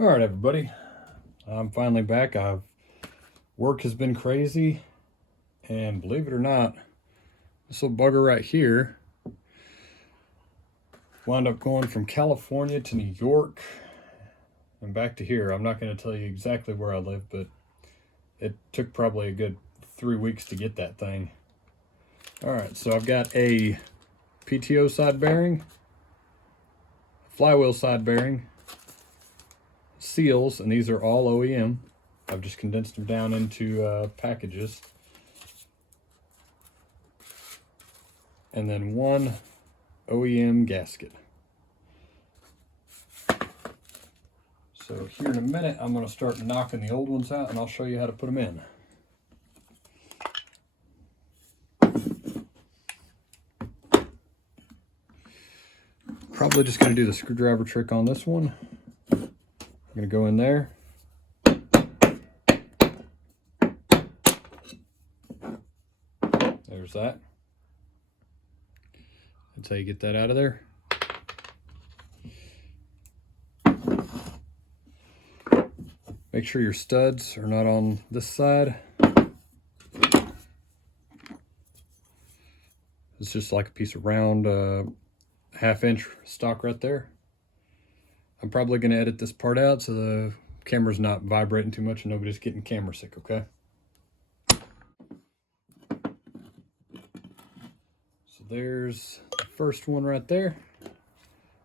All right, everybody, I'm finally back. Work has been crazy, and believe it or not, this little bugger right here wound up going from California to New York and back to here. I'm not going to tell you exactly where I live, but it took probably a good 3 weeks to get that thing. All right, so I've got a PTO side bearing, flywheel side bearing, seals, and these are all OEM. I've just condensed them down into packages. And then one OEM gasket. So here in a minute, I'm going to start knocking the old ones out, and I'll show you how to put them in. Probably just going to do the screwdriver trick on this one. I'm going to go in there. There's that. That's how you get that out of there. Make sure your studs are not on this side. It's just like a piece of round 1/2 inch stock right there. I'm probably going to edit this part out so the camera's not vibrating too much and nobody's getting camera sick, okay? So there's the first one right there.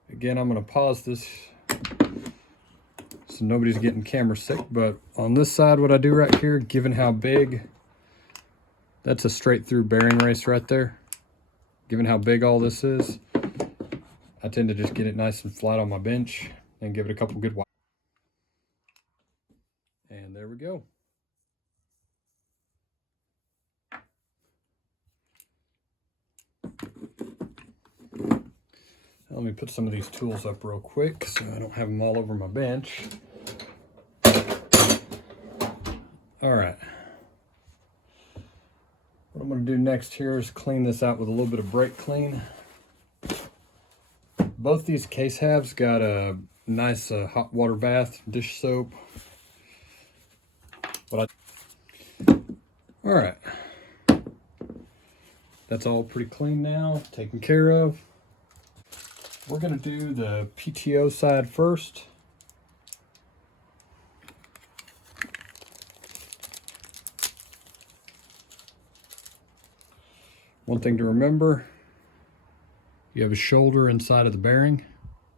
Again, I'm going to pause this so nobody's getting camera sick, but on this side, what I do right here, given how big, that's a straight through bearing race right there. Given how big all this is, I tend to just get it nice and flat on my bench and give it a couple good wipes. And there we go. Let me put some of these tools up real quick so I don't have them all over my bench. All right. What I'm going to do next here is clean this out with a little bit of brake clean. Both these case halves got a nice hot water bath, dish soap. All right. That's all pretty clean now, taken care of. We're going to do the PTO side first. One thing to remember, you have a shoulder inside of the bearing.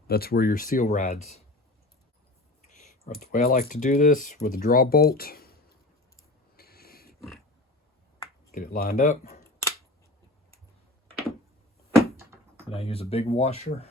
That's where your seal rides. All right, the way I like to do this with a draw bolt, get it lined up. Then I use a big washer.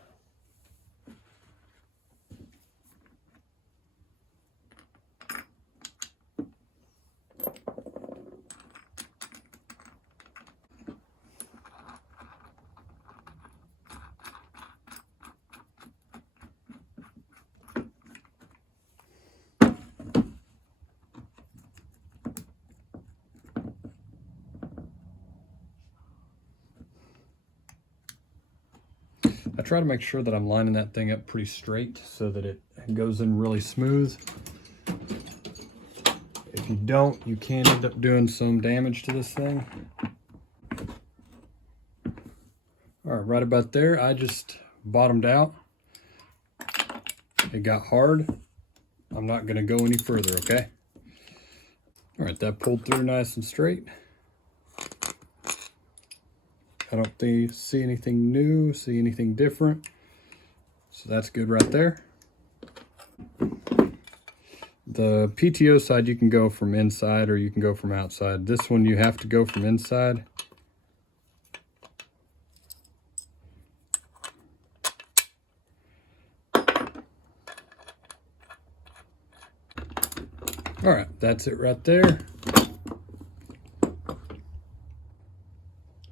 I try to make sure that I'm lining that thing up pretty straight so that it goes in really smooth. If you don't, you can end up doing some damage to this thing. All right, right about there, I just bottomed out. It got hard. I'm not gonna go any further, okay? All right, that pulled through nice and straight. I don't see anything new, see anything different. So that's good right there. The PTO side, you can go from inside or you can go from outside. This one, you have to go from inside. All right, that's it right there.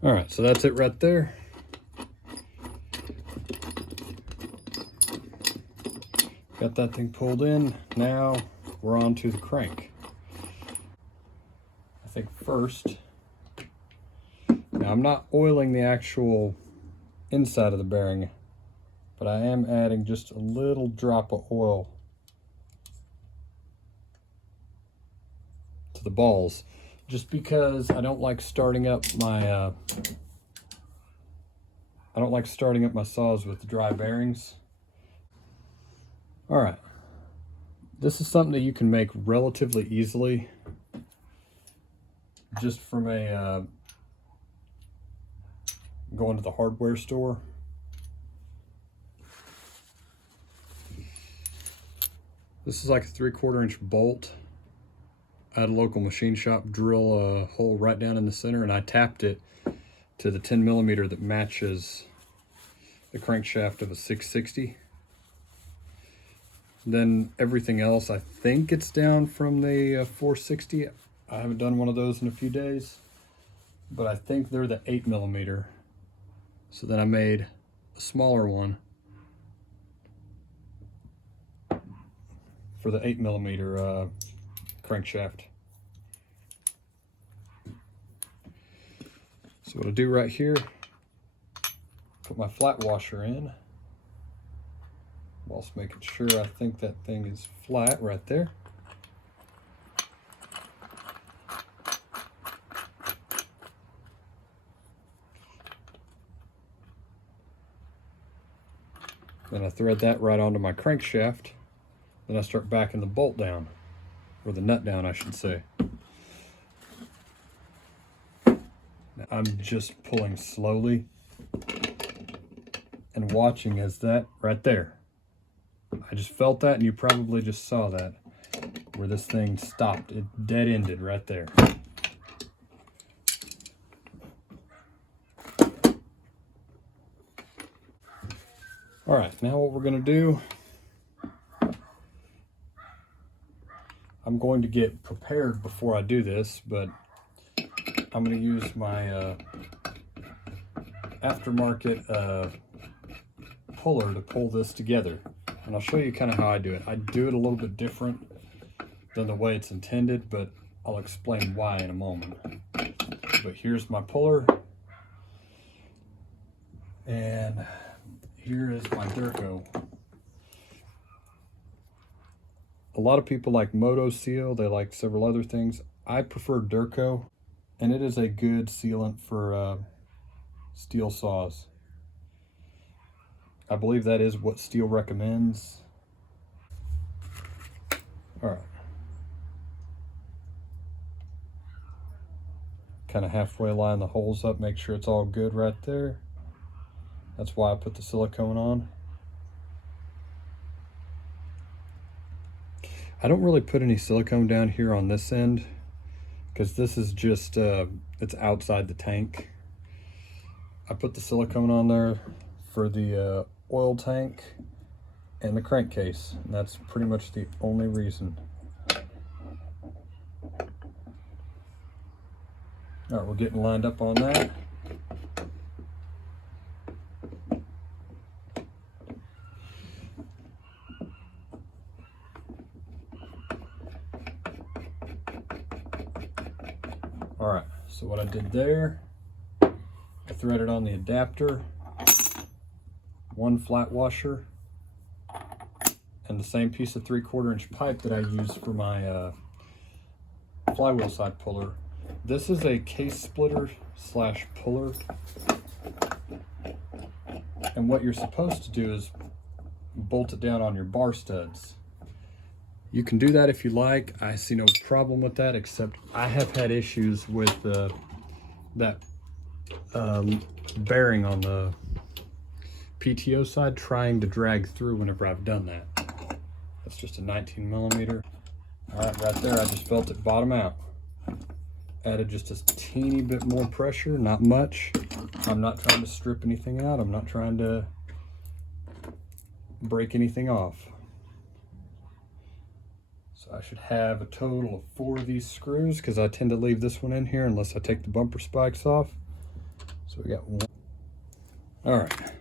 All right, so that's it right there. Got that thing pulled in. Now we're on to the crank. I think first, now I'm not oiling the actual inside of the bearing, but I am adding just a little drop of oil to the balls, just because I don't like starting up my saws with dry bearings. All right, this is something that you can make relatively easily, just from a going to the hardware store. This is like a 3/4 inch bolt. I had a local machine shop drill a hole right down in the center, and I tapped it to the 10mm that matches the crankshaft of a 660. Then everything else, I think it's down from the 460. I haven't done one of those in a few days, but I think they're the 8mm. So then I made a smaller one for the 8mm crankshaft. So what I do right here, put my flat washer in, whilst making sure I think that thing is flat right there. Then I thread that right onto my crankshaft. Then I start backing the bolt down, or the nut down, I should say. Now I'm just pulling slowly and watching as that right there. I just felt that, and you probably just saw that, where this thing stopped. It dead-ended right there. All right, now what we're gonna do, I'm going to get prepared before I do this, but I'm gonna use my aftermarket puller to pull this together. And I'll show you kind of how I do it. I do it a little bit different than the way it's intended, but I'll explain why in a moment. But here's my puller, and here is my Durco. A lot of people like Moto Seal, they like several other things. I prefer Durco, and it is a good sealant for steel saws. I believe that is what STIHL recommends. All right. Kind of halfway line the holes up, make sure it's all good right there. That's why I put the silicone on. I don't really put any silicone down here on this end, because this is just, it's outside the tank. I put the silicone on there for the oil tank and the crankcase, and that's pretty much the only reason. All right, we're getting lined up on that. All right, so what I did there, I threaded on the adapter, one flat washer, and the same piece of 3/4 inch pipe that I use for my flywheel side puller. This is a case splitter slash puller, and what you're supposed to do is bolt it down on your bar studs. You can do that if you like. I see no problem with that, except I have had issues with that bearing on the PTO side trying to drag through whenever I've done that. That's just a 19mm. All right, right there, I just felt it bottom out. Added just a teeny bit more pressure, not much. I'm not trying to strip anything out. I'm not trying to break anything off. So I should have a total of 4 of these screws, because I tend to leave this one in here unless I take the bumper spikes off. So we got 1. All right,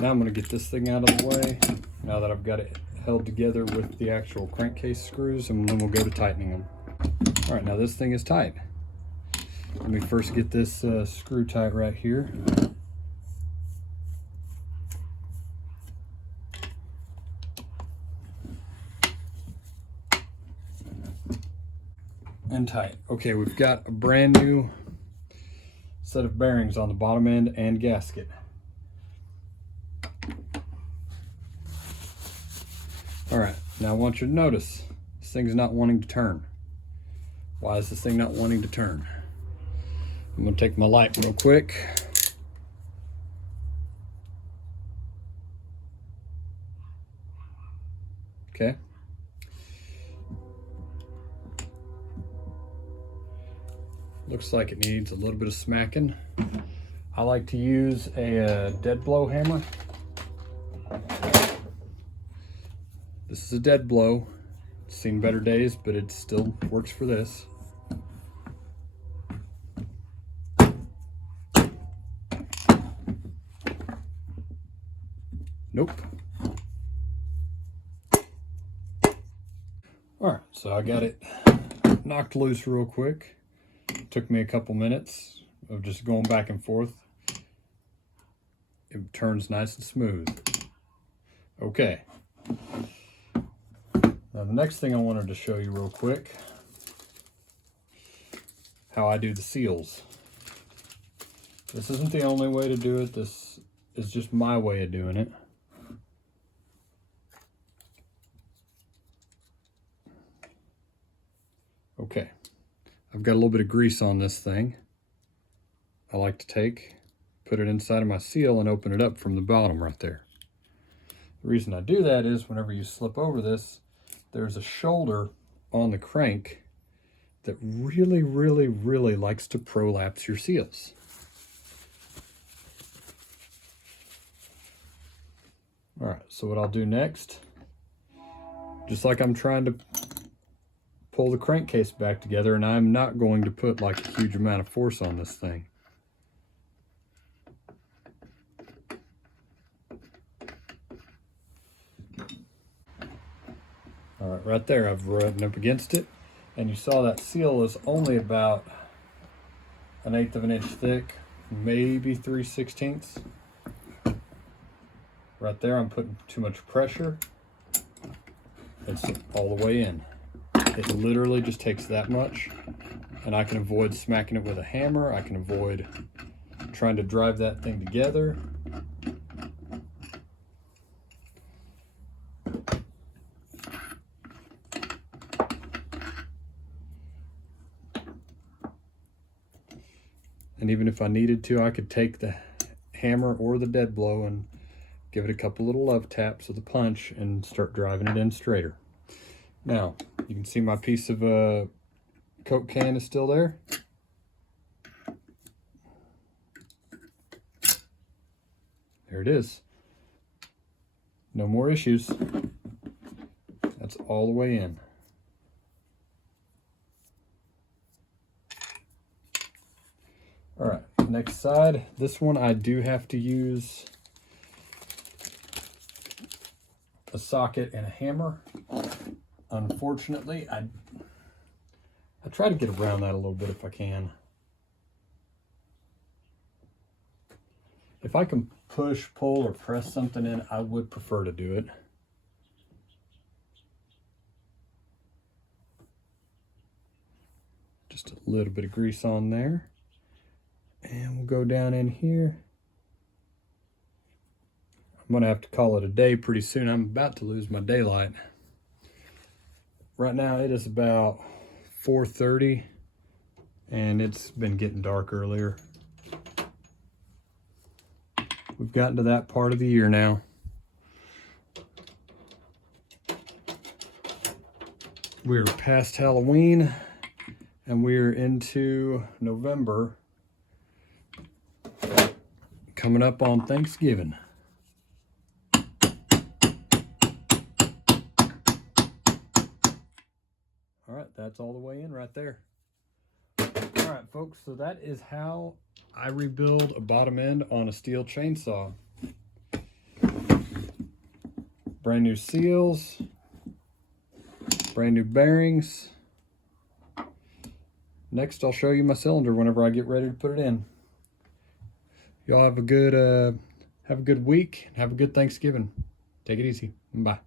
now I'm gonna get this thing out of the way, now that I've got it held together with the actual crankcase screws, and then we'll go to tightening them. All right, now this thing is tight. Let me first get this screw tight right here. and tight. Okay, we've got a brand new set of bearings on the bottom end and gasket. All right, now I want you to notice this thing's not wanting to turn. Why is this thing not wanting to turn? I'm gonna take my light real quick. Okay. Looks like it needs a little bit of smacking. I like to use a dead blow hammer. This is a dead blow. It's seen better days, but it still works for this. Nope. All right, so I got it knocked loose real quick. Took me a couple minutes of just going back and forth. It turns nice and smooth. Okay. Now the next thing I wanted to show you real quick, how I do the seals. This isn't the only way to do it. This is just my way of doing it. Okay, I've got a little bit of grease on this thing. I like to put it inside of my seal and open it up from the bottom right there. The reason I do that is whenever you slip over this, there's a shoulder on the crank that really, really, really likes to prolapse your seals. All right, so what I'll do next, just like I'm trying to pull the crankcase back together, and I'm not going to put like a huge amount of force on this thing. All right, right there, I've rubbed up against it, and you saw that seal is only about 1/8 of an inch thick, maybe 3/16. Right there, I'm putting too much pressure. It's all the way in. It literally just takes that much, and I can avoid smacking it with a hammer. I can avoid trying to drive that thing together. And even if I needed to, I could take the hammer or the dead blow and give it a couple little love taps with a punch and start driving it in straighter. Now, you can see my piece of Coke can is still there. There it is. No more issues. That's all the way in. All right, next side. This one I do have to use a socket and a hammer. Unfortunately, I try to get around that a little bit if I can. If I can push, pull, or press something in, I would prefer to do it. Just a little bit of grease on there. And we'll go down in here. I'm gonna have to call it a day pretty soon. I'm about to lose my daylight. Right now it is about 4:30 and it's been getting dark earlier. We've gotten to that part of the year now. We're past Halloween and we're into November, coming up on Thanksgiving. All right, that's all the way in right there. All right, folks, so that is how I rebuild a bottom end on a STIHL chainsaw. Brand new seals, brand new bearings. Next, I'll show you my cylinder whenever I get ready to put it in. Y'all have a good week. Have a good Thanksgiving. Take it easy. Bye.